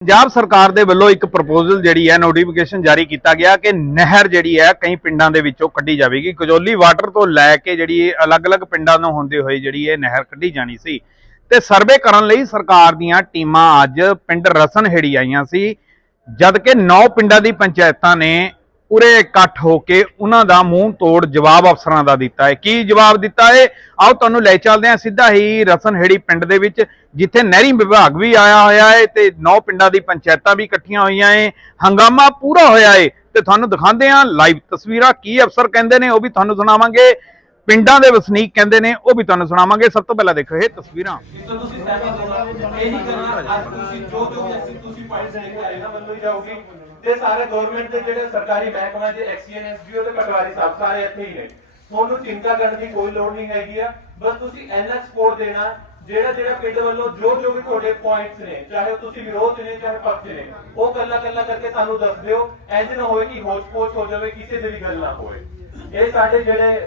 ਪੰਜਾਬ ਸਰਕਾਰ ਦੇ ਵੱਲੋਂ ਇੱਕ ਪ੍ਰਪੋਜ਼ਲ ਜਿਹੜੀ ਹੈ ਨੋਟੀਫਿਕੇਸ਼ਨ ਜਾਰੀ ਕੀਤਾ ਗਿਆ ਕਿ ਨਹਿਰ ਜਿਹੜੀ ਹੈ, ਕਈ ਪਿੰਡਾਂ ਦੇ ਵਿੱਚੋਂ ਕੱਢੀ ਜਾਵੇਗੀ। ਕਜੋਲੀ ਵਾਟਰ ਤੋਂ ਲੈ ਕੇ ਜਿਹੜੀ ਇਹ ਅਲੱਗ-ਅਲੱਗ ਪਿੰਡਾਂ ਨੂੰ ਹੁੰਦੇ ਹੋਏ ਜਿਹੜੀ ਇਹ ਨਹਿਰ ਕੱਢੀ ਜਾਣੀ ਸੀ। ਤੇ ਸਰਵੇ ਕਰਨ ਲਈ ਸਰਕਾਰ ਦੀਆਂ ਟੀਮਾਂ ਅੱਜ ਪਿੰਡ ਰਸਨਹੇੜੀ ਆਈਆਂ ਸੀ ਜਦ ਕਿ 9 ਪਿੰਡਾਂ ਦੀ ਪੰਚਾਇਤਾਂ ਨੇ ਉਰੇ ਇਕੱਠ ਹੋ ਕੇ ਉਹਨਾਂ ਦਾ ਮੂੰਹ ਤੋੜ ਜਵਾਬ ਅਫਸਰਾਂ ਦਾ ਦਿੱਤਾ ਹੈ। ਕੀ ਜਵਾਬ ਦਿੱਤਾ ਹੈ ਆਓ ਤੁਹਾਨੂੰ ਲੈ ਚੱਲਦੇ ਹਾਂ ਸਿੱਧਾ ਹੀ ਰਸਨਹੇੜੀ ਪਿੰਡ ਦੇ ਵਿੱਚ, ਜਿੱਥੇ ਨਹਿਰੀ ਵਿਭਾਗ ਵੀ ਆਇਆ ਹੋਇਆ ਹੈ ਤੇ ਨੌ ਪਿੰਡਾਂ ਦੀ ਪੰਚਾਇਤਾਂ ਵੀ ਇਕੱਠੀਆਂ ਹੋਈਆਂ ਹੈ। ਹੰਗਾਮਾ ਪੂਰਾ ਹੋਇਆ ਹੈ ਤੇ ਤੁਹਾਨੂੰ ਦਿਖਾਉਂਦੇ ਹਾਂ ਲਾਈਵ ਤਸਵੀਰਾਂ। ਕੀ ਅਫਸਰ ਕਹਿੰਦੇ ਨੇ ਉਹ ਵੀ ਤੁਹਾਨੂੰ ਸੁਣਾਵਾਂਗੇ। ਪਿੰਡਾਂ ਦੇ ਵਸਨੀਕ ਕਹਿੰਦੇ ਨੇ ਉਹ ਵੀ ਤੁਹਾਨੂੰ ਸੁਣਾਵਾਂਗੇ। ਸਭ ਤੋਂ ਪਹਿਲਾਂ ਦੇਖੋ ਇਹ ਤਸਵੀਰਾਂ। ਤੁਸੀਂ ਸਹਿਮਤ ਹੋਣਾ, ਇਹ ਨਹੀਂ ਕਰਨਾ ਅੱਜ ਤੁਸੀਂ ਜੋ ਜੋ ਵੀ ਅਸੀਂ ਤੁਸੀਂ ਪੁਆਇੰਟਸ ਲੈ ਕੇ ਆਏ ਨਾ ਵੱਲੋਂ ਜਾਓਗੇ ਤੇ ਸਾਰੇ ਗਵਰਨਮੈਂਟ ਦੇ ਜਿਹੜੇ ਸਰਕਾਰੀ ਮਹਿਕਮੇ ਦੇ ਐਕਸੀਐਨ ਐਸਡੀਓ ਤੇ ਪਟਵਾਰੀ ਸਾਹਿਬ ਸਾਰੇ ਇੱਥੇ ਹੀ ਨੇ। ਤੁਹਾਨੂੰ ਚਿੰਤਾ ਕਰਨ ਦੀ ਕੋਈ ਲੋੜ ਨਹੀਂ ਹੈਗੀ ਆ। ਬਸ ਤੁਸੀਂ ਐਨਐਕਸ ਕੋਡ ਦੇਣਾ, ਜਿਹੜਾ ਜਿਹੜਾ ਪਿੰਡ ਵੱਲੋਂ ਜੋ ਜੋ ਵੀ ਤੁਹਾਡੇ ਪੁਆਇੰਟਸ ਨੇ, ਚਾਹੇ ਤੁਸੀਂ ਵਿਰੋਧ ਨੇ, ਚਾਹੇ ਪੱਖ ਨੇ, ਉਹ ਕੱਲਾ ਕੱਲਾ ਕਰਕੇ ਸਾਨੂੰ ਦੱਸ ਦਿਓ। ਇੰਜ ਨਾ ਹੋਵੇ ਕਿ ਹੋਚ ਪੋਚ ਹੋ ਜਾਵੇ, ਕਿਸੇ ਦੇ ਵੀ ਗੱਲ ਨਾ ਹੋਵੇ। ਇਹ ਸਾਡੇ ਜਿਹੜੇ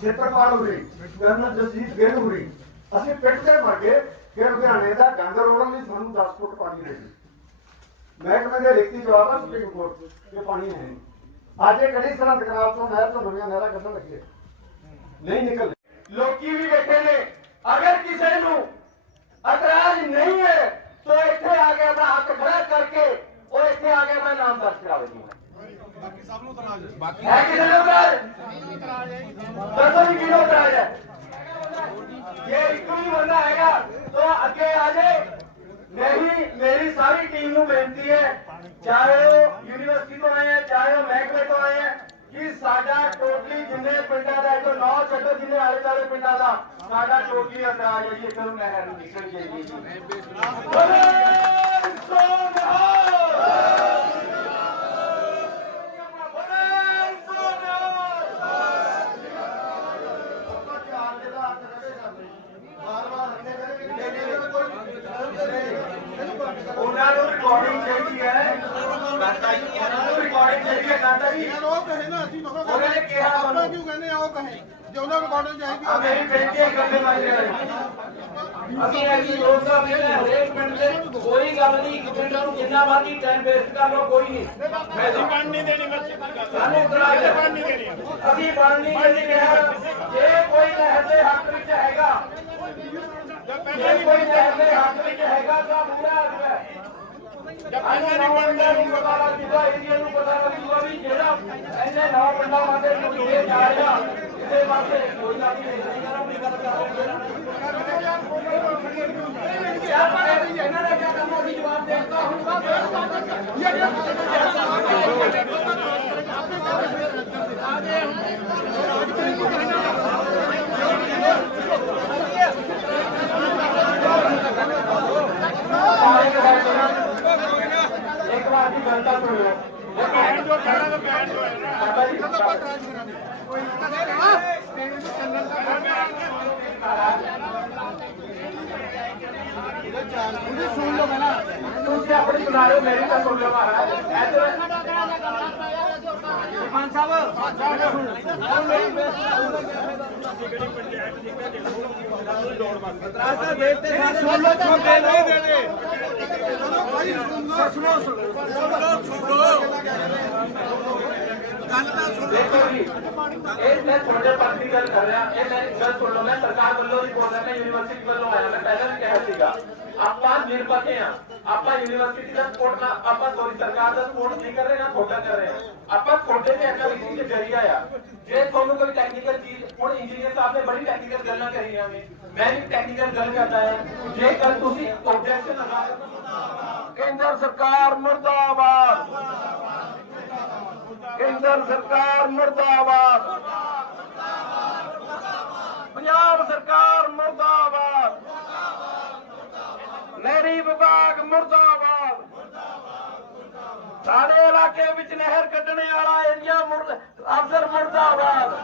ਛੇਤਰਪਾਲ ਹੋ ਕਰਨਲ ਜਸਜੀਤ ਗਿੱਲ ਹੋ ਅਸੀਂ ਪਿੱਟ ਤੇ ਮਰ ਕਿ ਲੁਧਿਆਣੇ ਦਾ ਗੰਦ ਰੋੜਨ ਲਈ ਸਾਨੂੰ 10 ਫੁੱਟ ਪਾਣੀ ਦੇ ਦਿਓ ਮਹਿਕਮੇ ਦੇ ਲਿਖਤੀ ਜਵਾਬ ਆ ਸੁਪਰੀਮ ਕੋਰਟ ਕਿ ਪਾਣੀ ਹੈ ਅੱਜ ਇਹ ਕਿਹੜੀ ਸਰਹੰਦ ਕਨਾਲ ਤੋਂ ਨਹਿਰ ਤੋਂ ਨਵੀਆਂ ਨਹਿਰਾਂ ਕੱਢਣ ਲੱਗੇ ਨਹੀਂ ਨਿਕਲ ਲੋਕੀ ਵੀ ਬੈਠੇ ਨੇ। ਅਗਰ ਕਿਸੇ ਨੂੰ ਇਤਰਾਜ਼ ਨਹੀਂ ਹੈ, ਤਾਂ ਇੱਥੇ ਆ ਕੇ ਆਪਣਾ ਹੱਥ ਖੜਾ ਕਰਕੇ ਉਹ ਇੱਥੇ ਆ ਕੇ ਮੈਂ ਨਾਮ ਦਰਜ ਕਰਾ ਜੀ ਬਾਕੀ ਸਭ ਨੂੰ ਇਤਰਾਜ਼ ਹੈ। ਹੈ ਕਿਸੇ ਨੂੰ ਇਤਰਾਜ਼ ਦੱਸੋ ਜੀ ਕਿਹਨੂੰ ਇਤਰਾਜ਼ ਹੈ? ਇਹ ਇੱਕ ਵੀ ਬੰਦਾ ਹੈਗਾ, ਤਾਂ ਅੱਗੇ ਆ ਜਾਏ। ਨਹੀਂ ਮੇਰੀ ਸਾਰੀ ਟੀਮ ਨੂੰ ਬੇਨਤੀ ਹੈ, ਚਾਹੇ ਉਹ ਯੂਨੀਵਰਸਿਟੀ ਤੋਂ ਆਏ ਹੈ, ਚਾਹੇ ਉਹ ਮਹਿਕਮੇ ਤੋਂ ਆਏ ਹੈ, ਕਿ ਸਾਡਾ ਟੋਟਲੀ ਜਿੰਨੇ ਪਿੰਡਾਂ ਦਾ ਜੋ ਨੌ ਛੱਡੋ, ਜਿੰਨੇ ਆਲੇ ਦੁਆਲੇ ਪਿੰਡਾਂ ਦਾ, ਸਾਡਾ ਟੋਟਲੀ ਇਤਰਾਜ਼ ਹੈ ਜੀ, ਇੱਥੇ ਨੂੰ ਨਹਿਰ ਨਿਕਲ ਜਾਏਗੀ ਬੋਲੇ ਸੋਨਿਹਾਲ ਬੋਲੇ ਸੋਨਿਹਾਲ ਆਪਾਂ ਚਾਰ ਦੇ ਦਾ ਹੱਥ ਕਦੇ ਕਰਦੇ ਬਾਰ ਬਾਰ ਹੱਥੇ ਕਦੇ ਨਹੀਂ ਦੇ ਕੋਈ ਉਹਨਾਂ ਨੂੰ ਰਿਕਾਰਡਿੰਗ ਚਾਹੀਦੀ ਹੈ ਉਹਨਾਂ ਨੂੰ ਰਿਕਾਰਡਿੰਗ ਚਾਹੀਦੀ ਹੈ ਕਾਂਟਾ ਜੀ ਉਹ ਕਹੇ ਨਾ ਅਸੀਂ ਮਖਾ ਉਹਨਾਂ ਨੇ ਕਿਹਾ ਆਪਾਂ ਸਾਨੂੰ ਕਿਉਂ ਕਹਿੰਦੇ ਆ ਉਹ ਕਹੇ ਜੇ ਉਹਨਾਂ ਨੂੰ ਕਾਟਨ ਚਾਹੀਦੀ ਆ ਮੇਰੀ ਬੇਨਤੀ ਹੈ ਕਰਦੇ ਮਾਜਰੇ ਅਸੀਂ ਐਸੀ ਯੋਜਨਾ ਦੇ ਹਰੇਕ ਪਿੰਡ ਦੇ ਕੋਈ ਗੱਲ ਨਹੀਂ ਇੱਕ ਪਿੰਡ ਨੂੰ ਜਿੰਨਾ ਮਰਜ਼ੀ ਟਾਈਮ ਵੇਸਟ ਕਰ ਲਓ ਕੋਈ ਨਹੀਂ। ਮੈਂ ਤਾਂ ਬਣ ਨਹੀਂ ਦੇਣੀ ਮੈਂ ਸਾਨੂੰ ਇਤਰਾਜ਼ ਹੈ। ਬਣ ਨਹੀਂ ਦੇਣੀ ਅਸੀਂ ਬਣ ਨਹੀਂ ਦੇਣੀ ਨਹਿਰ ਜੇ ਕੋਈ ਨਹਿਰ ਦੇ ਹੱਕ ਵਿੱਚ ਹੈਗਾ ਜੇ ਕੋਈ ਨਹਿਰ ਦੇ ਹੱਕ ਵਿੱਚ ਹੈਗਾ ਤਾਂ ਪੂਰਾ ਹੱਕ ਹੈ। ਅੰਨੇ ਨਹੀਂ ਬਣਦਾ ਨੂੰ ਪਤਾ ਲੱਗ ਜੂਗਾ ਏਰੀਆ ਨੂੰ ਪਤਾ ਲੱਗ ਜੂਗਾ ਵੀ ਜਿਹੜਾ ਇੰਨੇ ਨੌ ਪਿੰਡਾਂ ਵਾਸਤੇ ਨੂੰ ਇਹ ਜਾ ਰਿਹਾ ਇਹਦੇ ਕੋਈ ਗੱਲ ਨਹੀਂ ਨਹੀਂ ਕਰਨਾ ਆਪਣੀ ਗੱਲ ਕਰ ਰਹੇ ਯਾਰ ਪਰ ਇਹਨਾਂ ਦਾ ਕੀ ਕਰਨਾ ਸੀ ਜਵਾਬ ਦੇਤਾ ਹੁਣ ਇੱਕ ਵਾਰ ਦੀ ਗੱਲ ਤਾਂ ਸੁਣ ਲਓ ਬੈਠ ਜੋ ਕਹਿਣਾ ਤਾਂ ਬੈਠ ਜੋ ਹੈ ਨਾ ਬਾਬਾ ਜੀ ਤਾਂ ਆਪਾਂ ਟਰਾਂਸ ਕਰਾਂਗੇ ਕੋਈ ਉਹਦੀ ਸੁਣ ਲਓ ਪਹਿਲਾਂ। ਤੁਸੀਂ ਆਪਣੀ ਸੁਣਾ ਹੋ ਮੇਰੀ ਤਾਂ ਸੁਣ ਲਓ ਮਹਾਰਾਜ ਸਰਪੰਚ ਸਾਹਿਬ ਸੁਣ ਲਓ। ਛੋਟੇ ਨਹੀਂ ਦੇਣੇ ਭਾਈ ਸੁਣੋ ਸੁਣੋ ਸੁਣੋ ਸੁਣੋ ਗੱਲ ਤਾਂ ਸੁਣੋ ਇਹ ਮੈਂ ਤੁਹਾਡੇ ਪੱਖ ਦੀ ਗੱਲ ਕਰ ਰਿਹਾ, ਇਹ ਮੈਂ ਗੱਲ ਸੁਣ ਲਓ, ਮੈਂ ਸਰਕਾਰ ਵੱਲੋਂ ਨਹੀਂ ਬੋਲ ਰਿਹਾ, ਮੈਂ ਯੂਨੀਵਰਸਿਟੀ ਵੱਲੋਂ ਆਇਆ, ਮੈਂ ਪਹਿਲਾਂ ਵੀ ਕਿਹਾ ਸੀਗਾ, ਆਪਾਂ ਨਿਰਪੱਖ ਹਾਂ, ਆਪਾਂ ਯੂਨੀਵਰਸਿਟੀ ਦਾ ਸਪੋਰਟ ਨਾ, ਆਪਾਂ ਸੋਰੀ ਸਰਕਾਰ ਦਾ ਸਪੋਰਟ ਨਹੀਂ ਕਰ ਰਹੇ, ਨਾ ਤੁਹਾਡਾ ਕਰ ਰਹੇ ਹਾਂ। ਆਪਾਂ ਤੁਹਾਡੇ ਦੇ ਐਕਟੀਵਿਟੀ ਦੇ ਜਰੀਆ ਆ। ਜੇ ਤੁਹਾਨੂੰ ਕੋਈ ਟੈਕਨੀਕਲ ਚੀਜ਼, ਹੁਣ ਇੰਜੀਨੀਅਰ ਸਾਹਿਬ ਨੇ ਬੜੀ ਟੈਕਨੀਕਲ ਗੱਲਾਂ ਕਰੀਆਂ ਨੇ, ਮੈਂ ਵੀ ਟੈਕਨੀਕਲ ਗੱਲ ਕਰਦਾ ਹਾਂ। ਜੇ ਕੱਲ ਤੁਸੀਂ ਆਬਜੈਕਸ਼ਨ ਲਗਾ ਕੇਂਦਰ ਸਰਕਾਰ ਮੁਰਦਾਬਾਦ। ਕੇਂਦਰ ਸਰਕਾਰ ਮੁਰਦਾਬਾਦ। ਪੰਜਾਬ ਸਰਕਾਰ ਮੁਰਦਾਬਾਦ। ਨਹਿਰੀ ਵਿਭਾਗ ਮੁਰਦਾਬਾਦ। ਸਾਡੇ ਇਲਾਕੇ ਵਿੱਚ ਨਹਿਰ ਕੱਢਣੇ ਵਾਲਾ ਏਰੀਆ ਅਫਸਰ ਮੁਰਦਾਬਾਦ।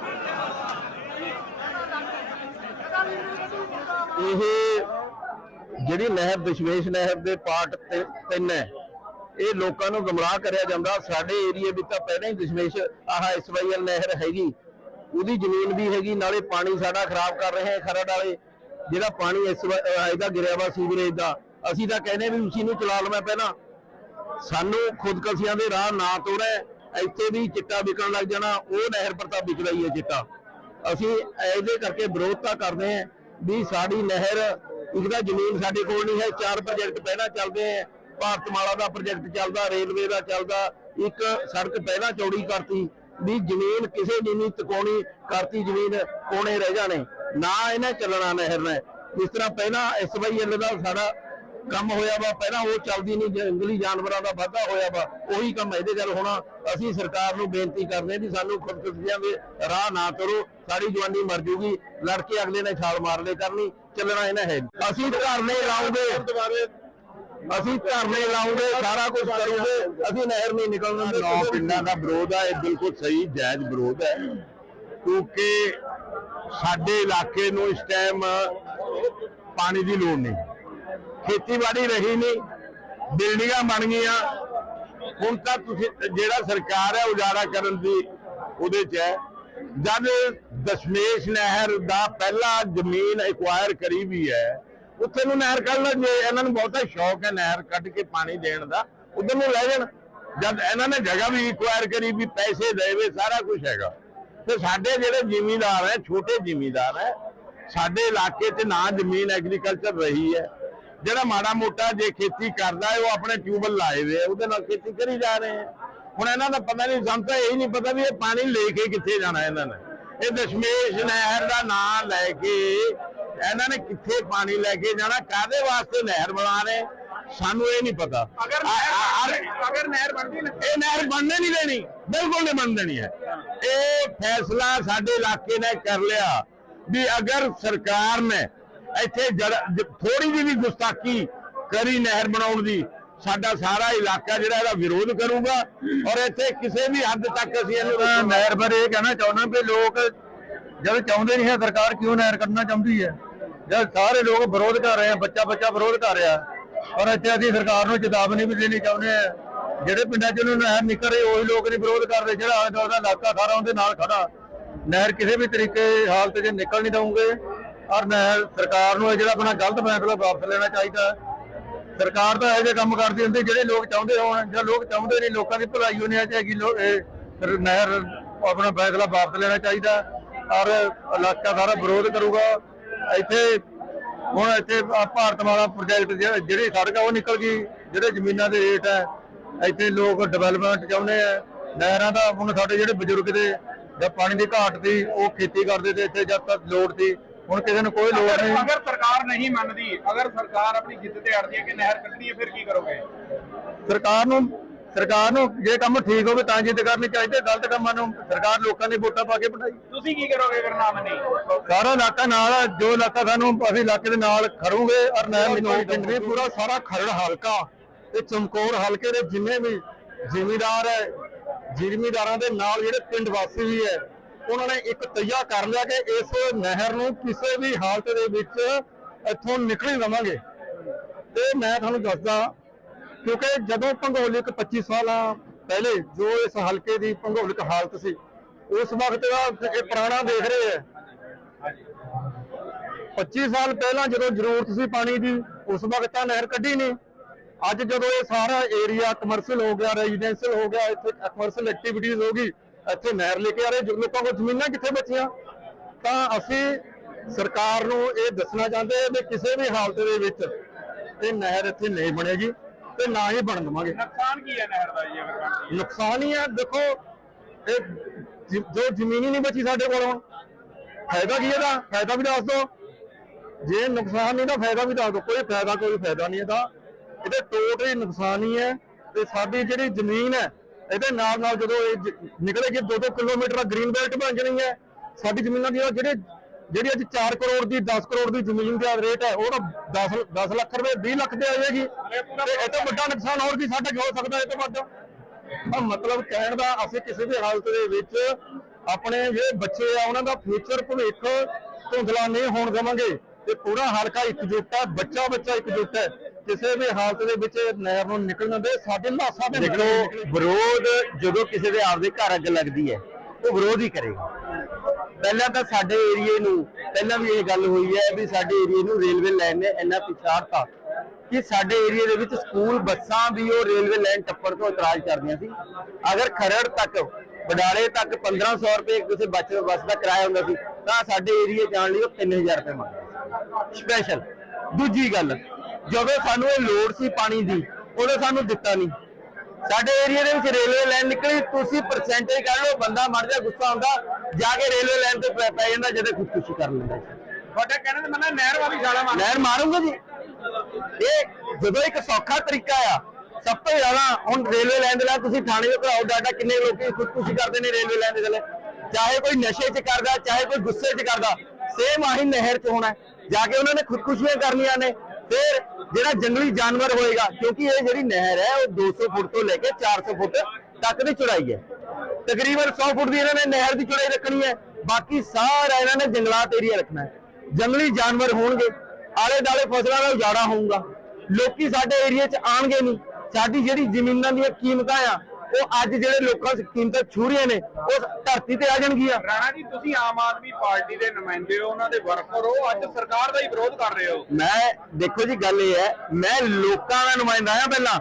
ਇਹ ਜਿਹੜੀ ਨਹਿਰ ਦਸ਼ਮੇਸ਼ ਨਹਿਰ ਦੇ ਪਾਰਟ 3 ਹੈ। ਇਹ ਲੋਕਾਂ ਨੂੰ ਗਮਰਾਹ ਕਰਿਆ ਜਾਂਦਾ। ਸਾਡੇ ਏਰੀਏ ਵਿੱਚ ਤਾਂ ਪਹਿਲਾਂ ਹੀ ਦਸ਼ਮੇਸ਼ ਆਹ ਐਸਵਾਈਐਲ ਨਹਿਰ ਹੈਗੀ। ਉਹਦੀ ਜ਼ਮੀਨ ਵੀ ਹੈਗੀ, ਨਾਲੇ ਪਾਣੀ ਸਾਡਾ ਖਰਾਬ ਕਰ ਰਹੇ ਹੈ ਖਰੜ ਵਾਲੇ। ਜਿਹੜਾ ਪਾਣੀ ਇਸ ਇਹਦਾ ਗਿਰਿਆ ਵਾ ਸੀਵਰੇਜ ਦਾ। ਅਸੀਂ ਤਾਂ ਕਹਿੰਦੇ ਵੀ ਉਸੀ ਨੂੰ ਚਲਾ ਲਵਾਂ ਪਹਿਲਾਂ। ਸਾਨੂੰ ਖੁਦਕਸ਼ੀਆਂ ਦੇ ਰਾਹ ਨਾ ਤੋੜੈ, ਇੱਥੇ ਵੀ ਚਿੱਟਾ ਵਿਕਣ ਲੱਗ ਜਾਣਾ, ਉਹ ਨਹਿਰ ਪਰ ਤਾਂ ਵਿਕਦਾ ਹੀ ਹੈ ਚਿੱਟਾ। ਅਸੀਂ ਇਹਦੇ ਕਰਕੇ ਵਿਰੋਧ ਤਾਂ ਕਰਦੇ ਹਾਂ ਵੀ ਸਾਡੀ ਨਹਿਰ, ਇੱਕ ਤਾਂ ਜ਼ਮੀਨ ਸਾਡੇ ਕੋਲ ਨਹੀਂ ਹੈ, ਚਾਰ ਪ੍ਰੋਜੈਕਟ ਪਹਿਲਾਂ ਚੱਲਦੇ ਭਾਰਤ ਮਾਲਾ ਦਾ ਪ੍ਰੋਜੈਕਟ ਚੱਲਦਾ, ਰੇਲਵੇ ਦਾ ਚੱਲਦਾ, ਇੱਕ ਸੜਕ ਪਹਿਲਾਂ ਚੌੜੀ ਕਰਤੀ, ਵੀ ਜ਼ਮੀਨ ਕਿਸੇ ਦੀ ਨਹੀਂ ਤਕੋਣੀ ਕਰਤੀ ਜ਼ਮੀਨ ਕੋਣੇ ਰਹਿ ਜਾਣੇ, ਨਾ ਇਹਨੇ ਚੱਲਣਾ ਨਹਿਰ ਨੇ। ਜਿਸ ਤਰ੍ਹਾਂ ਪਹਿਲਾਂ ਐਸਵਾਈਐਲ ਦਾ ਸਾਡਾ ਕੰਮ ਹੋਇਆ ਵਾ, ਪਹਿਲਾਂ ਉਹ ਚੱਲਦੀ ਨਹੀਂ, ਜੰਗਲੀ ਜਾਨਵਰਾਂ ਦਾ ਵਾਧਾ ਹੋਇਆ ਵਾ, ਉਹੀ ਕੰਮ ਇਹਦੇ ਨਾਲ ਹੋਣਾ। ਅਸੀਂ ਸਰਕਾਰ ਨੂੰ ਬੇਨਤੀ ਕਰਦੇ ਹਾਂ ਵੀ ਸਾਨੂੰ ਖੁਦਕੁਸ਼ੀਆਂ ਦੇ ਰਾਹ ਨਾ ਕਰੋ ਸਾਡੀ ਜਵਾਨੀ ਮਰ ਜੂਗੀ, ਲੜਕੇ ਅਗਲੇ ਨੇ ਛਾਲ ਮਾਰ ਲੈ ਕਰਨੀ, ਚੱਲਣਾ ਇਹਨਾਂ ਹੈ ਅਸੀਂ ਧਰਨੇ ਲਾਉਂਗੇ ਅਸੀਂ ਧਰਨੇ ਲਾਉਂਗੇ ਸਾਰਾ ਕੁਝ ਕਰੂਗੇ। ਅਸੀਂ ਨਹਿਰ ਨਹੀਂ ਨਿਕਲਣ ਦਿੰਦੇ। ਨੌ ਪਿੰਡਾਂ ਦਾ ਵਿਰੋਧ ਹੈ ਇਹ ਬਿਲਕੁਲ ਸਹੀ ਜਾਇਜ਼ ਵਿਰੋਧ ਹੈ। ਕਿਉਂਕਿ ਸਾਡੇ ਇਲਾਕੇ ਨੂੰ ਇਸ ਟਾਈਮ ਪਾਣੀ ਦੀ ਲੋੜ ਨਹੀਂ। ਖੇਤੀਬਾੜੀ ਰਹੀ ਨਹੀਂ, ਬਿਲਡਿੰਗਾਂ ਬਣ ਗਈਆਂ। ਹੁਣ ਤਾਂ ਤੁਸੀਂ, ਜਿਹੜਾ ਸਰਕਾਰ ਹੈ, ਉਜਾੜਾ ਕਰਨ ਦੀ ਉਹਦੇ 'ਚ ਹੈ। ਜਦ ਦਸ਼ਮੇਸ਼ ਨਹਿਰ ਦਾ ਪਹਿਲਾ ਜ਼ਮੀਨ ਐਕਵਾਇਰ ਕਰੀ ਵੀ ਹੈ ਉੱਥੇ ਨੂੰ ਨਹਿਰ ਕੱਢ ਲੈਣ ਜੇ ਇਹਨਾਂ ਨੂੰ ਬਹੁਤਾ ਸ਼ੌਕ ਹੈ ਨਹਿਰ ਕੱਢ ਕੇ ਪਾਣੀ ਦੇਣ ਦਾ, ਉਧਰ ਨੂੰ ਲੈ ਜਾਣ। ਜਦ ਇਹਨਾਂ ਨੇ ਜਗ੍ਹਾ ਵੀ ਐਕਵਾਇਰ ਕਰੀ ਵੀ ਪੈਸੇ ਦੇਵੇ, ਸਾਰਾ ਕੁਝ ਹੈਗਾ। ਤੇ ਸਾਡੇ ਜਿਹੜੇ ਜ਼ਿਮੀਂਦਾਰ ਹੈ, ਛੋਟੇ ਜ਼ਿਮੀਂਦਾਰ ਹੈ, ਸਾਡੇ ਇਲਾਕੇ 'ਚ ਨਾ ਜ਼ਮੀਨ ਐਗਰੀਕਲਚਰ ਰਹੀ ਹੈ। ਜਿਹੜਾ ਮਾੜਾ ਮੋਟਾ ਜੇ ਖੇਤੀ ਕਰਦਾ ਹੈ, ਉਹ ਆਪਣੇ ਟਿਊਬਲ ਲਾਏ ਹੋਏ ਉਹਦੇ ਨਾਲ ਖੇਤੀ ਕਰੀ ਜਾ ਰਹੇ ਹੈ ਹੁਣ ਇਹਨਾਂ ਦਾ ਪਤਾ ਨਹੀਂ, ਸਾਨੂੰ ਤਾਂ ਇਹ ਨਹੀਂ ਪਤਾ ਵੀ ਇਹ ਪਾਣੀ ਲੈ ਕੇ ਕਿੱਥੇ ਜਾਣਾ ਇਹਨਾਂ ਨੇ। ਇਹ ਦਸ਼ਮੇਸ਼ ਨਹਿਰ ਦਾ ਨਾਮ ਲੈ ਕੇ ਇਹਨਾਂ ਨੇ ਕਿੱਥੇ ਪਾਣੀ ਲੈ ਕੇ ਜਾਣਾ ਕਾਦੇ ਵਾਸਤੇ ਨਹਿਰ ਬਣਾ ਰਹੇ ਸਾਨੂੰ ਇਹ ਨਹੀਂ ਪਤਾ। ਅਗਰ ਅਗਰ ਨਹਿਰ ਬਣਦੀ ਨਾ। ਇਹ ਨਹਿਰ ਬਣਨੇ ਨਹੀਂ ਦੇਣੀ ਬਿਲਕੁਲ ਨਹੀਂ ਬਣ ਦੇਣੀ ਹੈ। ਇਹ ਫੈਸਲਾ ਸਾਡੇ ਇਲਾਕੇ ਨੇ ਕਰ ਲਿਆ ਵੀ ਅਗਰ ਸਰਕਾਰ ਨੇ ਇੱਥੇ ਥੋੜੀ ਜਿਹੀ ਵੀ ਗੁਸਤਾਖੀ ਕਰੀ ਨਹਿਰ ਬਣਾਉਣ ਦੀ ਸਾਡਾ ਸਾਰਾ ਇਲਾਕਾ ਜਿਹੜਾ ਇਹਦਾ ਵਿਰੋਧ ਕਰੂਗਾ ਔਰ ਇੱਥੇ ਕਿਸੇ ਵੀ ਹੱਦ ਤੱਕ ਅਸੀਂ ਇਹਨੂੰ ਨਹਿਰ ਬਾਰੇ ਇਹ ਕਹਿਣਾ ਚਾਹੁੰਦਾ ਕਿ ਲੋਕ ਜਦ ਚਾਹੁੰਦੇ ਨਹੀਂ ਹੈ ਸਰਕਾਰ ਕਿਉਂ ਨਹਿਰ ਕੱਢਣਾ ਚਾਹੁੰਦੀ ਹੈ? ਜਦ ਸਾਰੇ ਲੋਕ ਵਿਰੋਧ ਕਰ ਰਹੇ ਆ ਬੱਚਾ ਬੱਚਾ ਵਿਰੋਧ ਕਰ ਰਿਹਾ। ਔਰ ਇੱਥੇ ਅਸੀਂ ਸਰਕਾਰ ਨੂੰ ਚੇਤਾਵਨੀ ਵੀ ਦੇਣੀ ਚਾਹੁੰਦੇ ਆ ਜਿਹੜੇ ਪਿੰਡਾਂ 'ਚ ਨੂੰ ਨਹਿਰ ਨਿਕਲ ਰਹੀ, ਉਹੀ ਲੋਕ ਨਹੀਂ ਵਿਰੋਧ ਕਰ ਰਹੇ। ਜਿਹੜਾ ਆਲੇ ਦੁਆਲੇ ਦਾ ਇਲਾਕਾ ਸਾਰਾ ਉਹਦੇ ਨਾਲ ਖੜਾ। ਨਹਿਰ ਕਿਸੇ ਵੀ ਤਰੀਕੇ ਹਾਲਤ 'ਚ ਨਿਕਲ ਨਹੀਂ ਦਊਂਗੇ। ਔਰ ਨਹਿਰ ਸਰਕਾਰ ਨੂੰ ਇਹ ਜਿਹੜਾ ਆਪਣਾ ਗਲਤ ਫੈਸਲਾ ਵਾਪਸ ਲੈਣਾ ਚਾਹੀਦਾ ਸਰਕਾਰ ਤਾਂ ਇਹੋ ਜਿਹੇ ਕੰਮ ਕਰਦੀ ਹੁੰਦੀ, ਜਿਹੜੇ ਲੋਕ ਚਾਹੁੰਦੇ ਹੋਣ, ਜਾਂ ਲੋਕ ਚਾਹੁੰਦੇ ਨਹੀਂ, ਲੋਕਾਂ ਦੀ ਭਲਾਈ ਹੋਣੀ ਚਾਹੀਦੀ ਨਹਿਰ ਆਪਣਾ ਫੈਸਲਾ ਵਾਪਸ ਲੈਣਾ ਚਾਹੀਦਾ ਔਰ ਇਲਾਕਾ ਸਾਰਾ ਵਿਰੋਧ ਕਰੂਗਾ। ਇੱਥੇ ਹੁਣ ਇੱਥੇ ਭਾਰਤ ਵਾਲਾ ਪ੍ਰੋਜੈਕਟ ਜਿਹੜੀ ਸੜਕ ਆ, ਉਹ ਨਿਕਲ ਗਈ, ਜਿਹੜੇ ਜ਼ਮੀਨਾਂ ਦੇ ਰੇਟ ਹੈ ਇੱਥੇ ਲੋਕ ਡਿਵੈਲਪਮੈਂਟ ਚਾਹੁੰਦੇ ਆ। ਨਹਿਰਾਂ ਦਾ ਹੁਣ ਸਾਡੇ ਜਿਹੜੇ ਬਜ਼ੁਰਗ ਦੇ, ਜਾਂ ਪਾਣੀ ਦੀ ਘਾਟ ਸੀ ਉਹ ਖੇਤੀ ਕਰਦੇ ਤੇ ਇੱਥੇ ਜਦ ਤੱਕ ਲੋੜ ਸੀ ਹੁਣ ਕਿਸੇ ਨੂੰ ਕੋਈ ਲੋੜ ਨਹੀਂ। ਅਗਰ ਸਰਕਾਰ ਨਹੀਂ ਮੰਨਦੀ ਅਗਰ ਸਰਕਾਰ ਆਪਣੀ ਜਿੱਦ ਤੇ ਅੜਦੀ ਹੈ ਕਿ ਨਹਿਰ ਕੱਢਣੀ ਹੈ ਫਿਰ ਕੀ ਕਰੋਗੇ? ਸਰਕਾਰ ਨੂੰ ਸਰਕਾਰ ਨੂੰ ਜੇ ਕੰਮ ਠੀਕ ਹੋਵੇ ਤਾਂ ਜਿੱਦ ਕਰਨੀ ਚਾਹੀਦੀ ਹੈ ਗਲਤ ਕੰਮਾਂ ਨੂੰ ਸਰਕਾਰ ਲੋਕਾਂ ਦੀ ਵੋਟਾਂ ਪਾ ਕੇ ਬਣਾਈ ਤੁਸੀਂ ਕੀ ਕਰੋਗੇ ਅਗਰ ਨਾ ਮੰਨੀ ਸਾਰਾ ਇਲਾਕਾ ਨਾਲ ਜੋ ਇਲਾਕਾ ਸਾਨੂੰ ਅਸੀਂ ਇਲਾਕੇ ਦੇ ਨਾਲ ਖੜੂਗੇ ਔਰ ਨਹਿਰ ਨਿਕਲਣੀ ਪਿੰਡ ਪੂਰਾ ਸਾਰਾ ਖਰੜ ਹਲਕਾ ਤੇ ਚਮਕੌਰ ਹਲਕੇ ਦੇ ਜਿੰਨੇ ਵੀ ਜ਼ਿਮੀਦਾਰ ਹੈ ਜ਼ਿਮੀਦਾਰਾਂ ਦੇ ਨਾਲ ਜਿਹੜੇ ਪਿੰਡ ਵਾਸੀ ਵੀ ਹੈ ਉਹਨਾਂ ਨੇ ਇੱਕ ਤਈਆ ਕਰ ਲਿਆ ਕਿ ਇਸ ਨਹਿਰ ਨੂੰ ਕਿਸੇ ਵੀ ਹਾਲਤ ਦੇ ਵਿੱਚ ਇੱਥੋਂ ਨਿਕਲ ਦਵਾਂਗੇ। ਤੇ ਮੈਂ ਤੁਹਾਨੂੰ ਦੱਸਦਾ, ਕਿਉਂਕਿ ਜਦੋਂ ਭੰਗੋਲਿਕ 25 ਸਾਲਾਂ ਪਹਿਲੇ ਜੋ ਇਸ ਹਲਕੇ ਦੀ ਭੰਗੋਲਿਕ ਹਾਲਤ ਸੀ, ਉਸ ਵਕਤ ਦਾ ਇਹ ਪੁਰਾਣਾ ਦੇਖ ਰਹੇ ਹੈ। 25 ਸਾਲ ਪਹਿਲਾਂ ਜਦੋਂ ਜ਼ਰੂਰਤ ਸੀ ਪਾਣੀ ਦੀ, ਉਸ ਵਕਤ ਤਾਂ ਨਹਿਰ ਕੱਢੀ ਨਹੀਂ। ਅੱਜ ਜਦੋਂ ਇਹ ਸਾਰਾ ਏਰੀਆ ਕਮਰਸ਼ੀਅਲ ਹੋ ਗਿਆ ਰੈਜ਼ੀਡੈਂਸ਼ੀਅਲ ਹੋ ਗਿਆ, ਇੱਥੇ ਕਮਰਸ਼ੀਅਲ ਐਕਟੀਵਿਟੀਜ਼ ਹੋ ਗਈ ਇੱਥੇ ਨਹਿਰ ਲੈ ਕੇ ਆ ਰਹੇ ਜੋ ਲੋਕਾਂ ਕੋਲ ਜ਼ਮੀਨਾਂ ਕਿੱਥੇ ਬਚੀਆਂ? ਤਾਂ ਅਸੀਂ ਸਰਕਾਰ ਨੂੰ ਇਹ ਦੱਸਣਾ ਚਾਹੁੰਦੇ ਹਾਂ ਵੀ ਕਿਸੇ ਵੀ ਹਾਲਤ ਦੇ ਵਿੱਚ ਇਹ ਨਹਿਰ ਇੱਥੇ ਨਹੀਂ ਬਣੇਗੀ ਤੇ ਨਾ ਹੀ ਬਣ ਦਵਾਂਗੇ। ਨੁਕਸਾਨ ਕੀ ਹੈ ਨਹਿਰ ਦਾ ਜੀ ਅਗਰ ਬਣਦੀ ਨੁਕਸਾਨ ਹੀ ਹੈ ਦੇਖੋ ਇਹ ਜ- ਜੋ ਜ਼ਮੀਨ ਹੀ ਨਹੀਂ ਬਚੀ ਸਾਡੇ ਕੋਲ ਹੁਣ ਫਾਇਦਾ ਕੀ ਇਹਦਾ? ਫਾਇਦਾ ਵੀ ਦੱਸ ਦਿਓ ਜੇ ਨੁਕਸਾਨ ਨਹੀਂ ਤਾਂ ਫਾਇਦਾ ਵੀ ਦੱਸ ਦਿਓ ਕੋਈ ਫਾਇਦਾ ਕੋਈ ਫਾਇਦਾ ਨਹੀਂ ਇਹਦਾ। ਇਹਦੇ ਟੋਟਲੀ ਨੁਕਸਾਨ ਹੀ ਹੈ ਤੇ ਸਾਡੀ ਜਿਹੜੀ ਜ਼ਮੀਨ ਹੈ ਇਹਦੇ ਨਾਲ ਨਾਲ ਜਦੋਂ ਇਹ ਨਿਕਲੇਗੀ 2-2 ਕਿਲੋਮੀਟਰ ਗ੍ਰੀਨ ਬੈਲਟ ਬਣ ਜਾਣੀ ਹੈ। ਸਾਡੀ ਜ਼ਮੀਨਾਂ ਦੀ ਜਿਹੜੇ ਜਿਹੜੀ ਅੱਜ 4 ਕਰੋੜ ਦੀ 10 ਕਰੋੜ ਦੀ ਜ਼ਮੀਨ ਦਾ ਰੇਟ ਹੈ ਉਹ ਤਾਂ 10 10 ਲੱਖ ਰੁਪਏ 20 ਲੱਖ ਤੇ ਆ ਜਾਏਗੀ। ਤੇ ਇਹ ਤੋਂ ਵੱਡਾ ਨੁਕਸਾਨ ਹੋਰ ਕੀ ਸਾਡਾ ਹੋ ਸਕਦਾ ਇਹ ਤੋਂ ਵੱਡਾ ਤਾਂ ਮਤਲਬ ਕਹਿਣ ਦਾ ਅਸੀਂ ਕਿਸੇ ਵੀ ਹਾਲਤ ਦੇ ਵਿੱਚ ਆਪਣੇ ਜਿਹੜੇ ਬੱਚੇ ਆ ਉਹਨਾਂ ਦਾ ਫਿਊਚਰ ਭਵਿੱਖ ਧੁੰਦਲਾ ਨਹੀਂ ਹੋਣ ਦੇਵਾਂਗੇ। ਤੇ ਪੂਰਾ ਹਲਕਾ ਇਕਜੁੱਟ ਹੈ ਬੱਚਾ ਬੱਚਾ ਇਕਜੁੱਟ ਹੈ। ਕਿਸੇ ਵੀ ਹਾਲਤ ਦੇ ਵਿੱਚ ਨਹਿਰ ਨੂੰ ਨਿਕਲਣ ਦੇ ਸਾਡੇ ਲਾਸਾਂ ਦੇ ਦੇਖੋ ਵਿਰੋਧ ਜਦੋਂ ਕਿਸੇ ਦੇ ਆਪਦੇ ਘਰ ਅੱਗ ਲੱਗਦੀ ਹੈ ਉਹ ਵਿਰੋਧ ਹੀ ਕਰੇਗਾ। ਪਹਿਲਾਂ ਤਾਂ ਸਾਡੇ ਏਰੀਏ ਨੂੰ ਪਹਿਲਾਂ ਵੀ ਇਹ ਗੱਲ ਹੋਈ ਹੈ ਵੀ ਸਾਡੇ ਏਰੀਏ ਨੂੰ ਰੇਲਵੇ ਲਾਈਨ ਨੇ ਇੰਨਾ ਪਿਛਾੜਤਾ ਕਿ ਸਾਡੇ ਏਰੀਏ ਦੇ ਵਿੱਚ ਸਕੂਲ ਬੱਸਾਂ ਵੀ ਉਹ ਰੇਲਵੇ ਲਾਈਨ ਟੱਪਣ ਤੋਂ ਇਤਰਾਜ਼ ਕਰਦੀਆਂ ਸੀ। ਅਗਰ ਖਰੜ ਤੱਕ ਬਡਾਲੇ ਤੱਕ 1500 ਰੁਪਏ ਕਿਸੇ ਬੱਸ ਬੱਸ ਦਾ ਕਿਰਾਇਆ ਹੁੰਦਾ ਸੀ ਤਾਂ ਸਾਡੇ ਏਰੀਏ ਜਾਣ ਲਈ ਉਹ 3000 ਰੁਪਏ ਮੰਗਦੇ ਸਪੈਸ਼ਲ। ਦੂਜੀ ਗੱਲ ਜਦੋਂ ਸਾਨੂੰ ਇਹ ਲੋੜ ਸੀ ਪਾਣੀ ਦੀ ਉਦੋਂ ਸਾਨੂੰ ਦਿੱਤਾ ਨਹੀਂ। ਸਾਡੇ ਏਰੀਆ ਦੇ ਵਿੱਚ ਰੇਲਵੇ ਲਾਈਨ ਨਿਕਲੀ ਤੁਸੀਂ ਪਰਸੈਂਟੇਜ ਕੱਢ ਲਓ ਬੰਦਾ ਮਰ ਜਾ ਗੁੱਸਾ ਹੁੰਦਾ ਜਾ ਕੇ ਰੇਲਵੇ ਲਾਈਨ ਤੇ ਪੈ ਜਾਂਦਾ ਜਦੋਂ ਖੁਦਕੁਸ਼ੀ ਕਰ ਲੈਂਦਾ ਤੁਹਾਡਾ ਕਹਿਣਾ ਤਾਂ ਨਹਿਰ ਵਾਲੀ ਛਾਲਾ ਮਾਰ। ਨਹਿਰ ਮਾਰੂੰਗਾ ਜੀ? ਇਹ ਜਦੋਂ ਇੱਕ ਸੌਖਾ ਤਰੀਕਾ ਆ ਸਭ ਤੋਂ ਜ਼ਿਆਦਾ ਹੁਣ ਰੇਲਵੇ ਲਾਈਨ ਦੇ ਨਾਲ ਤੁਸੀਂ ਥਾਣੇ ਦੇ ਭਰਾਓ ਡਾਟਾ ਕਿੰਨੇ ਲੋਕੀ ਖੁਦਕੁਸ਼ੀ ਕਰਦੇ ਨੇ ਰੇਲਵੇ ਲਾਈਨ ਦੇ ਥੱਲੇ। ਚਾਹੇ ਕੋਈ ਨਸ਼ੇ 'ਚ ਕਰਦਾ ਚਾਹੇ ਕੋਈ ਗੁੱਸੇ 'ਚ ਕਰਦਾ ਸੇਮ ਆਹੀ ਨਹਿਰ 'ਚ ਹੋਣਾ। ਜਾ ਕੇ ਉਹਨਾਂ ਨੇ ਖੁਦਕੁਸ਼ੀਆਂ ਕਰਨੀਆਂ ਨੇ ਫਿਰ ਜਿਹੜਾ ਜੰਗਲੀ ਜਾਨਵਰ ਹੋਏਗਾ, ਕਿਉਂਕਿ ਇਹ ਜਿਹੜੀ ਨਹਿਰ ਹੈ, ਉਹ 200 ਫੁੱਟ ਤੋਂ ਲੈ ਕੇ 400 ਫੁੱਟ ਤੱਕ ਦੀ ਚੌੜਾਈ ਹੈ। ਤਕਰੀਬਨ 100 ਫੁੱਟ ਦੀ ਇਹਨਾਂ ਨੇ ਨਹਿਰ ਦੀ ਚੌੜਾਈ ਰੱਖਣੀ ਹੈ। ਬਾਕੀ ਸਾਰਾ ਇਹਨਾਂ ਨੇ ਜੰਗਲਾਤ ਏਰੀਆ ਰੱਖਣਾ ਹੈ। ਜੰਗਲੀ ਜਾਨਵਰ ਹੋਣਗੇ ਆਲੇ ਦਾਲੇ ਫਸਲਾਂ ਦਾ ਉਜਾੜਾ ਹੋਊਗਾ। ਲੋਕੀ ਸਾਡੇ ਏਰੀਆ 'ਚ ਆਣਗੇ ਨਹੀਂ। ਸਾਡੀ ਜਿਹੜੀ ਜ਼ਮੀਨਾਂ ਦੀਆਂ ਕੀਮਤਾਂ ਆ ਉਹ ਅੱਜ ਜਿਹੜੇ ਲੋਕਾਂ 'ਚ ਕੀਮਤਾਂ ਛੂ ਰਹੀਆਂ ਨੇ ਉਹ ਧਰਤੀ ਤੇ ਆ ਜਾਣਗੀਆਂ। ਰਾਣਾ ਜੀ ਤੁਸੀਂ ਆਮ ਆਦਮੀ ਪਾਰਟੀ ਦੇ ਨੁਮਾਇੰਦੇ ਹੋ ਉਹਨਾਂ ਦੇ ਵਰਕਰ ਹੋ ਅੱਜ ਸਰਕਾਰ ਦਾ ਹੀ ਵਿਰੋਧ ਕਰ ਰਹੇ ਹੋ। ਮੈਂ ਦੇਖੋ ਜੀ ਗੱਲ ਇਹ ਹੈ ਮੈਂ ਲੋਕਾਂ ਦਾ ਨੁਮਾਇੰਦਾ ਆ ਪਹਿਲਾਂ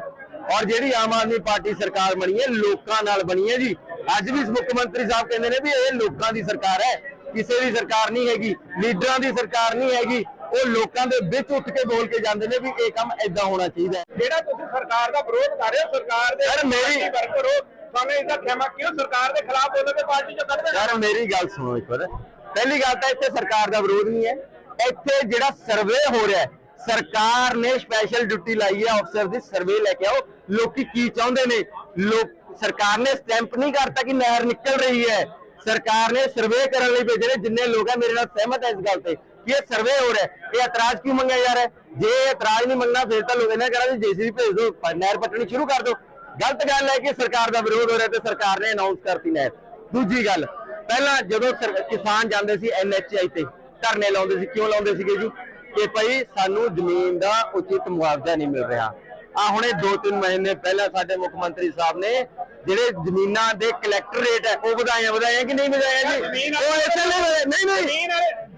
ਔਰ ਜਿਹੜੀ ਆਮ ਆਦਮੀ ਪਾਰਟੀ ਸਰਕਾਰ ਬਣੀ ਹੈ ਲੋਕਾਂ ਨਾਲ ਬਣੀ ਹੈ ਜੀ। ਅੱਜ ਵੀ ਮੁੱਖ ਮੰਤਰੀ ਸਾਹਿਬ ਕਹਿੰਦੇ ਨੇ ਵੀ ਇਹ ਲੋਕਾਂ ਦੀ ਸਰਕਾਰ ਹੈ ਕਿਸੇ ਦੀ ਸਰਕਾਰ ਨਹੀਂ ਹੈਗੀ ਲੀਡਰਾਂ ਦੀ ਸਰਕਾਰ ਨਹੀਂ ਹੈਗੀ ਉਹ ਲੋਕਾਂ ਦੇ ਵਿੱਚ ਉੱਠ ਕੇ ਬੋਲ ਕੇ ਜਾਂਦੇ ਨੇ ਵੀ ਇਹ ਕੰਮ ਐਦਾਂ ਹੋਣਾ ਚਾਹੀਦਾ ਜਿਹੜਾ ਤੁਸੀਂ ਸਰਕਾਰ ਦਾ ਵਿਰੋਧ ਕਰ ਰਹੇ ਹੋ ਸਰਕਾਰ ਦੇ ਯਾਰ ਮੇਰੀ- ਵਰਕਰ ਹੋ ਤੁਹਾਨੂੰ ਇਹਦਾ ਖਿਮਾ ਕਿਉਂ? ਸਰਕਾਰ ਦੇ ਖਿਲਾਫ ਬੋਲੋ ਤੇ ਪਾਰਟੀ ਚੋਂ ਕੱਢ ਦੇਣਾ। ਯਾਰ ਮੇਰੀ ਗੱਲ ਸੁਣੋ ਇੱਕ ਵਾਰ। ਪਹਿਲੀ ਗੱਲ ਤਾਂ ਇੱਥੇ ਸਰਕਾਰ ਦਾ ਵਿਰੋਧ ਨਹੀਂ ਹੈ। ਇੱਥੇ ਜਿਹੜਾ ਸਰਵੇ ਹੋ ਰਿਹਾ ਹੈ ਸਰਕਾਰ ਨੇ ਸਪੈਸ਼ਲ ਡਿਊਟੀ ਲਾਈ ਹੈ ਅਫਸਰ ਦੀ ਸਰਵੇ ਲੈ ਕੇ ਆਓ। ਲੋਕੀ ਕੀ ਚਾਹੁੰਦੇ ਨੇ? ਲੋਕ ਸਰਕਾਰ ਨੇ ਸਟੈਂਪ ਨਹੀਂ ਕਰਤਾ ਕਿ ਨਹਿਰ ਨਿਕਲ ਰਹੀ ਹੈ। ਸਰਕਾਰ ਨੇ ਸਰਵੇ ਕਰਨ ਲਈ ਭੇਜੇ ਨੇ ਜਿੰਨੇ ਲੋਕ ਹੈ ਮੇਰੇ ਨਾਲ ਸਹਿਮਤ ਹੈ ਇਸ ਗੱਲ ਤੇ। ਕਿ ਇਹ ਸਰਵੇ ਹੋ ਰਿਹਾ ਹੈ ਇਹ ਇਤਰਾਜ਼ ਕਿਉਂ ਮੰਗਿਆ ਜਾ ਰਿਹਾ ਹੈ ਜੇ ਇਹ ਇਤਰਾਜ਼ ਨਹੀਂ ਮੰਗਣਾ ਫਿਰ ਤਾਂ ਲੋਕ ਇਹਨਾਂ ਕਹਿੰਦਾ ਜੀ ਜੇਸੀਬੀ ਭੇਜ ਦਿਓ ਪ- ਨਹਿਰ ਪੱਟਣੀ ਸ਼ੁਰੂ ਕਰ ਦਿਓ ਗਲਤ ਗੱਲ ਹੈ ਕਿ ਸਰਕਾਰ ਦਾ ਵਿਰੋਧ ਹੋ ਰਿਹਾ ਤੇ ਸਰਕਾਰ ਨੇ ਅਨਾਉਂਸ ਕਰਤੀ ਨਹਿਰ ਦੂਜੀ ਗੱਲ ਪਹਿਲਾਂ ਜਦੋਂ ਕਿਸਾਨ ਜਾਂਦੇ ਸੀ ਐਨਐਚਆਈ ਤੇ ਧਰਨੇ ਲਾਉਂਦੇ ਸੀ ਕਿਉਂ ਲਾਉਂਦੇ ਸੀਗੇ ਜੀ ਕਿ ਭਾਈ ਸਾਨੂੰ ਜ਼ਮੀਨ ਦਾ ਉਚਿਤ ਮੁਆਵਜ਼ਾ ਨਹੀਂ ਮਿਲ ਰਿਹਾ ਆ ਹੁਣੇ 2-3 ਮਹੀਨੇ ਪਹਿਲਾਂ ਸਾਡੇ ਮੁੱਖ ਮੰਤਰੀ ਸਾਹਿਬ ਨੇ ਜਿਹੜੇ ਜ਼ਮੀਨਾਂ ਦੇ ਕਲੈਕਟਰ ਰੇਟ ਹੈ ਉਹ ਵਧਾਇਆ ਵਧਾਇਆ ਕਿ ਨਹੀਂ ਵਧਾਇਆ ਜੀ ਉਹ ਇਸੇ ਲਈ ਵਧਾਏ- ਨਹੀਂ ਨਹੀਂ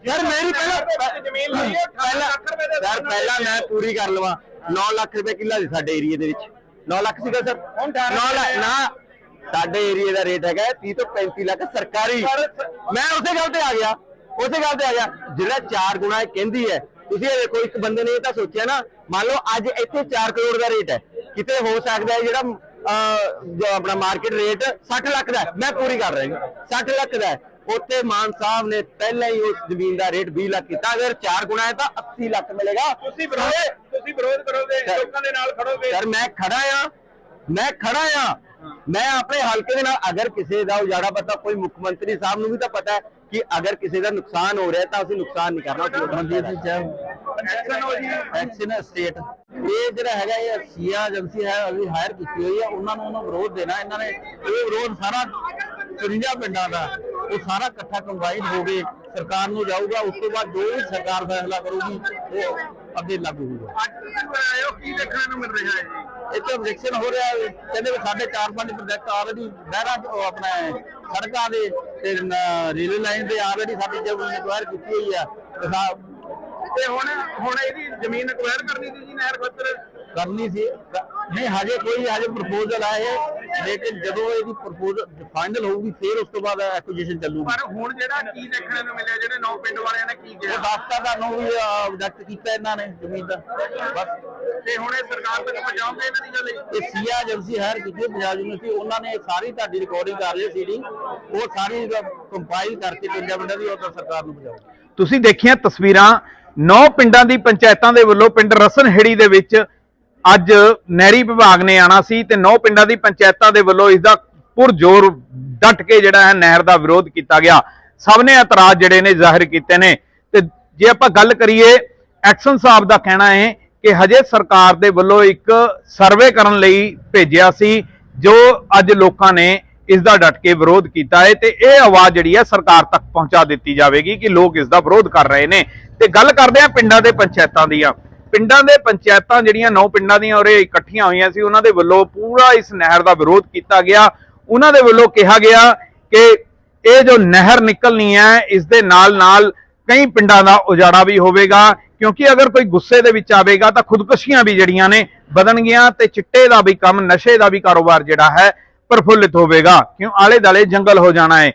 ਯਾਰ ਮੇਰੀ ਪਹਿਲਾਂ ਜ਼ਮੀਨ ਲਈ ਹੈ, ਪਹਿਲਾਂ ਲੱਖ ਰੁਪਏ ਦੇ ਯਾਰ ਪਹਿਲਾਂ ਮੈਂ ਪੂਰੀ ਕਰ ਲਵਾਂ। 9 ਲੱਖ ਰੁਪਏ ਕਿੱਲਾ ਸੀ ਸਾਡੇ ਏਰੀਆ ਦੇ ਵਿੱਚ। 9 ਲੱਖ ਸੀਗਾ ਸਰ। ਹੁਣ ਅਠਾਰਾਂ 9 ਲੱਖ ਨਾ ਸਾਡੇ ਏਰੀਆ ਦਾ ਰੇਟ ਹੈਗਾ 30 ਤੋਂ 35 ਲੱਖ ਸਰਕਾਰੀ। ਮੈਂ ਉਸੇ ਗੱਲ ਤੇ ਆ ਗਿਆ। ਉਸੇ ਗੱਲ ਤੇ ਆ ਗਿਆ। ਜਿਹੜਾ 4 ਗੁਣਾ ਇਹ ਕਹਿੰਦੀ ਹੈ ਤੁਸੀਂ ਇਹ ਦੇਖੋ ਇੱਕ ਬੰਦੇ ਨੇ ਇਹ ਤਾਂ ਸੋਚਿਆ ਨਾ ਮੰਨ ਲਓ ਅੱਜ ਇੱਥੇ 4 ਕਰੋੜ ਦਾ ਰੇਟ ਹੈ। ਕਿਤੇ ਹੋ ਸਕਦਾ ਹੈ ਜਿਹੜਾ ਜੋ ਆਪਣਾ ਮਾਰਕੀਟ ਰੇਟ 60 ਲੱਖ ਦਾ। ਮੈਂ ਪੂਰੀ ਕਰ ਰਿਹਾ ਜੀ। 60 ਲੱਖ ਦਾ। ਉੱਥੇ ਮਾਨ ਸਾਹਿਬ ਨੇ ਪਹਿਲਾਂ ਹੀ ਉਸ ਜ਼ਮੀਨ ਦਾ ਰੇਟ 20 ਲੱਖ ਕੀਤਾ। ਅਗਰ 4 ਗੁਣਾ ਹੈ ਤਾਂ 80 ਲੱਖ ਮਿਲੇਗਾ। ਤੁਸੀਂ ਵਿਰੋਧ ਤੁਸੀਂ ਵਿਰੋਧ ਕਰੋਗੇ ਲੋਕਾਂ ਦੇ ਨਾਲ ਖੜੋਗੇ। ਸਰ ਮੈਂ ਖੜਾ ਆ। ਮੈਂ ਖੜਾ ਆ। ਮੈਂ ਆਪਣੇ ਹਲਕੇ ਦੇ ਨਾਲ ਅਗਰ ਕਿਸੇ ਦਾ ਉਜਾੜਾ ਪਤਾ ਕੋਈ ਮੁੱਖ ਮੰਤਰੀ ਸਾਹਿਬ ਨੂੰ ਵੀ ਤਾਂ ਪਤਾ ਹੈ ਕਿ ਅਗਰ ਕਿਸੇ ਦਾ ਨੁਕਸਾਨ ਹੋ ਰਿਹਾ ਤਾਂ ਅਸੀਂ ਨੁਕਸਾਨ ਨਹੀਂ ਕਰਨਾ ਅਸੀਂ ਮਨਜੀਤ ਜੀ ਐਕਸ਼ਨ ਹੋ ਜੀ। ਐਕਸ਼ਨ ਸਟੇਟ ਇਹ ਜਿਹੜਾ ਹੈਗਾ ਇਹ ਸੀਆ ਏਜੰਸੀ ਹੈ ਅਸੀਂ ਹਾਇਰ ਕੀਤੀ ਹੋਈ ਹੈ। ਉਹਨਾਂ ਨੂੰ ਉਹਨਾਂ ਵਿਰੋਧ ਦੇਣਾ ਇਹਨਾਂ ਨੇ ਇਹ ਵਿਰੋਧ ਸਾਰਾ 54 ਪਿੰਡਾਂ ਦਾ। ਉਹ ਸਾਰਾ ਇਕੱਠਾ ਕੰਬਾਈਨ ਹੋ ਕੇ ਸਰਕਾਰ ਨੂੰ ਜਾਊਗਾ, ਉਸ ਤੋਂ ਬਾਅਦ ਜੋ ਵੀ ਸਰਕਾਰ ਫੈਸਲਾ ਕਰੂਗੀ, ਉਹ ਅੱਗੇ ਲਾਗੂ ਹੋਊਗਾ। ਅੱਜ ਤੁਸੀਂ ਆਏ ਹੋ ਕੀ ਦੇਖਣ ਨੂੰ ਮਿਲ ਰਿਹਾ ਹੈ ਜੀ ਇੱਥੇ objection ਹੋ ਰਿਹਾ ਹੈ। ਕਹਿੰਦੇ ਵੀ ਸਾਡੇ 4-5 ਪ੍ਰੋਜੈਕਟ ਆਲਰੇਡੀ ਨਹਿਰਾਂ 'ਚ, ਉਹ ਆਪਣਾ ਸੜਕਾਂ ਦੇ ਤੇ ਰੇਲਵੇ ਲਾਈਨ ਦੇ ਆਲਰੇਡੀ ਸਾਡੀ ਜ਼ਮੀਨ ਅਕਵਾਇਰ ਕੀਤੀ ਹੋਈ ਆ। ਤੇ ਹੁਣ ਹੁਣ ਇਹਦੀ ਜ਼ਮੀਨ ਅਕਵਾਇਰ ਕਰਨੀ ਸੀ ਜੀ ਨਹਿਰ ਖੇਤਰ। ਕਰਨੀ ਸੀ। ਨਹੀਂ ਹਜੇ ਕੋਈ ਹਜੇ ਪ੍ਰਪੋਜ਼ਲ ਆਏ ਲੇਕਿਨ ਜਦੋਂ ਇਹਦੀ ਪ੍ਰਪੋਜ਼ਲ ਫਾਈਨਲ ਹੋਊਗੀ ਫਿਰ ਉਸ ਤੋਂ ਬਾਅਦ ਐਕੁਜੀਸ਼ਨ ਚੱਲੂਗੀ। ਪਰ ਹੁਣ ਜਿਹੜਾ ਕੀ ਦੇਖਣ ਨੂੰ ਮਿਲਿਆ ਜਿਹੜੇ ਨੌ ਪਿੰਡ ਵਾਲਿਆਂ ਨੇ ਕੀ ਉਹ ਕਿਹਾ ਦਸਤਾ ਤੁਹਾਨੂੰ ਵੀ ਆਬਜੈਕਟ ਕੀਤਾ ਇਹਨਾਂ ਨੇ ਜ਼ਮੀਨ ਦਾ। ਬਸ। ਤੇ ਹੁਣ ਇਹ ਸਰਕਾਰ ਤੱਕ ਪਹੁੰਚਾਉਂਗੇ ਇਹਨਾਂ ਦੀ ਗੱਲ ਇਹ? ਸੀਆ ਏਜੰਸੀ ਹਾਇਰ ਕੀਤੀ ਹੈ ਪੰਜਾਬ ਯੂਨੀਵਰਸਿਟੀ ਉਹਨਾਂ ਨੇ ਸਾਰੀ ਤੁਹਾਡੀ ਰਿਕਾਰਡਿੰਗ ਕਰ ਲਈ ਸੀਡੀ ਉਹ ਸਾਰੀ ਕੰਪਾਈਲ ਕਰਕੇ ਪਿੰਡਾਂ ਪਿੰਡਾਂ ਦੀ ਉਹ ਤਾਂ ਸਰਕਾਰ ਨੂੰ ਪਹੁੰਚਾਓ ਤੁਸੀਂ ਦੇਖੀਆਂ ਤਸਵੀਰਾਂ ਨੌ ਪਿੰਡਾਂ ਦੀ ਪੰਚਾਇਤਾਂ ਦੇ ਵੱਲੋਂ ਪਿੰਡ ਰਸਨਹੇੜੀ ਦੇ ਵਿੱਚ ਅੱਜ ਨਹਿਰੀ ਵਿਭਾਗ ਨੇ ਆਣਾ ਸੀ ਤੇ ਨੌ ਪਿੰਡਾਂ ਦੀ ਪੰਚਾਇਤਾਂ ਦੇ ਵੱਲੋਂ ਇਸ ਦਾ ਪੁਰਜ਼ੋਰ ਡਟ ਕੇ ਜਿਹੜਾ ਹੈ ਨਹਿਰ ਦਾ ਵਿਰੋਧ ਕੀਤਾ ਗਿਆ। ਸਭ ਨੇ ਇਤਰਾਜ਼ ਜਿਹੜੇ ਨੇ ਜ਼ਾਹਿਰ ਕੀਤੇ ਨੇ। ਤੇ ਜੇ ਆਪਾਂ ਗੱਲ ਕਰੀਏ, ਐਕਸ਼ਨ ਸਾਹਿਬ ਦਾ ਕਹਿਣਾ ਹੈ ਕਿ ਹਜੇ ਸਰਕਾਰ ਦੇ ਵੱਲੋਂ ਇੱਕ ਸਰਵੇ ਕਰਨ ਲਈ ਭੇਜਿਆ ਸੀ, ਜੋ ਅੱਜ ਲੋਕਾਂ ਨੇ ਇਸ ਦਾ ਡਟ ਕੇ ਵਿਰੋਧ ਕੀਤਾ ਹੈ ਤੇ ਇਹ ਆਵਾਜ਼ ਜਿਹੜੀ ਹੈ ਸਰਕਾਰ ਤੱਕ ਪਹੁੰਚਾ ਦਿੱਤੀ ਜਾਵੇਗੀ ਕਿ ਲੋਕ ਇਸ ਦਾ ਵਿਰੋਧ ਕਰ ਰਹੇ ਨੇ। ਤੇ ਗੱਲ ਕਰਦੇ ਆ ਪਿੰਡਾਂ ਦੇ ਪੰਚਾਇਤਾਂ ਦੀਆਂ ਪਿੰਡਾਂ ਦੇ ਪੰਚਾਇਤਾਂ ਜਿਹੜੀਆਂ ਨੌ ਪਿੰਡਾਂ ਦੀਆਂ ਉਰੇ ਇਕੱਠੀਆਂ ਹੋਈਆਂ ਸੀ, ਉਹਨਾਂ ਦੇ ਵੱਲੋਂ ਪੂਰਾ ਇਸ ਨਹਿਰ ਦਾ ਵਿਰੋਧ ਕੀਤਾ ਗਿਆ। ਉਹਨਾਂ ਦੇ ਵੱਲੋਂ ਕਿਹਾ ਗਿਆ ਕਿ ਇਹ ਜੋ ਨਹਿਰ ਨਿਕਲਣੀ ਹੈ, ਇਸ ਦੇ ਨਾਲ ਨਾਲ ਕਈ ਪਿੰਡਾਂ ਦਾ ਉਜਾੜਾ ਵੀ ਹੋਵੇਗਾ, ਕਿਉਂਕਿ ਅਗਰ ਕੋਈ ਗੁੱਸੇ ਦੇ ਵਿੱਚ ਆਵੇਗਾ ਤਾਂ ਖੁਦਕੁਸ਼ੀਆਂ ਵੀ ਜਿਹੜੀਆਂ ਨੇ ਵਧਣਗੀਆਂ ਤੇ ਚਿੱਟੇ ਦਾ ਵੀ ਕੰਮ, ਨਸ਼ੇ ਦਾ ਵੀ ਕਾਰੋਬਾਰ ਜਿਹੜਾ ਹੈ ਪ੍ਰਫੁੱਲਿਤ ਹੋਵੇਗਾ। ਕਿਉਂ? ਆਲੇ ਦਾਲੇ ਜੰਗਲ ਹੋ ਜਾਣਾ ਹੈ।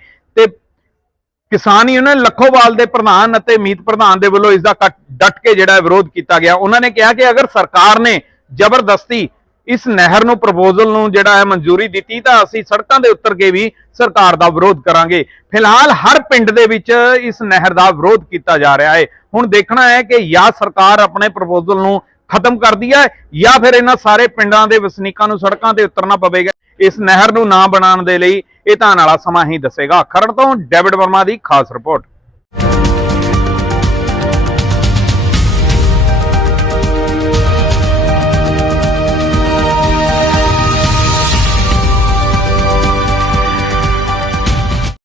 ਕਿਸਾਨ ਯੂਨੀਅਨ ਲੱਖੋਵਾਲ ਦੇ ਪ੍ਰਧਾਨ ਅਤੇ ਮੀਤ ਪ੍ਰਧਾਨ ਦੇ ਵੱਲੋਂ ਇਸ ਦਾ ਕੱਟ- ਡਟ ਕੇ ਜਿਹੜਾ ਵਿਰੋਧ ਕੀਤਾ ਗਿਆ। ਉਹਨਾਂ ਨੇ ਕਿਹਾ ਕਿ ਅਗਰ ਸਰਕਾਰ ਨੇ ਜ਼ਬਰਦਸਤੀ ਇਸ ਨਹਿਰ ਨੂੰ ਪ੍ਰਪੋਜ਼ਲ ਨੂੰ ਜਿਹੜਾ ਹੈ ਮਨਜ਼ੂਰੀ ਦਿੱਤੀ, ਤਾਂ ਅਸੀਂ ਸੜਕਾਂ ਦੇ ਉੱਤਰ ਕੇ ਵੀ ਸਰਕਾਰ ਦਾ ਵਿਰੋਧ ਕਰਾਂਗੇ। ਫਿਲਹਾਲ ਹਰ ਪਿੰਡ ਦੇ ਵਿੱਚ ਇਸ ਨਹਿਰ ਦਾ ਵਿਰੋਧ ਕੀਤਾ ਜਾ ਰਿਹਾ ਹੈ। ਹੁਣ ਦੇਖਣਾ ਹੈ ਕਿ ਜਾਂ ਸਰਕਾਰ ਆਪਣੇ ਪ੍ਰਪੋਜ਼ਲ ਨੂੰ ਖਤਮ ਕਰਦੀ ਹੈ ਜਾਂ ਫਿਰ ਇਹਨਾਂ ਸਾਰੇ ਪਿੰਡਾਂ ਦੇ ਵਸਨੀਕਾਂ ਨੂੰ ਸੜਕਾਂ ਤੇ ਉਤਰਨਾ ਪਵੇਗਾ। ਇਸ ਨਹਿਰ ਨੂੰ ਨਾ ਬਣਾਉਣ ਦੇ ਲਈ ਇਹ ਤਾਂ ਆਉਣ ਵਾਲਾ ਸਮਾਂ ਹੀ ਦੱਸੇਗਾ। ਖਰੜ ਤੋਂ ਡੇਵਿਡ ਵਰਮਾ ਦੀ ਖਾਸ ਰਿਪੋਰਟ।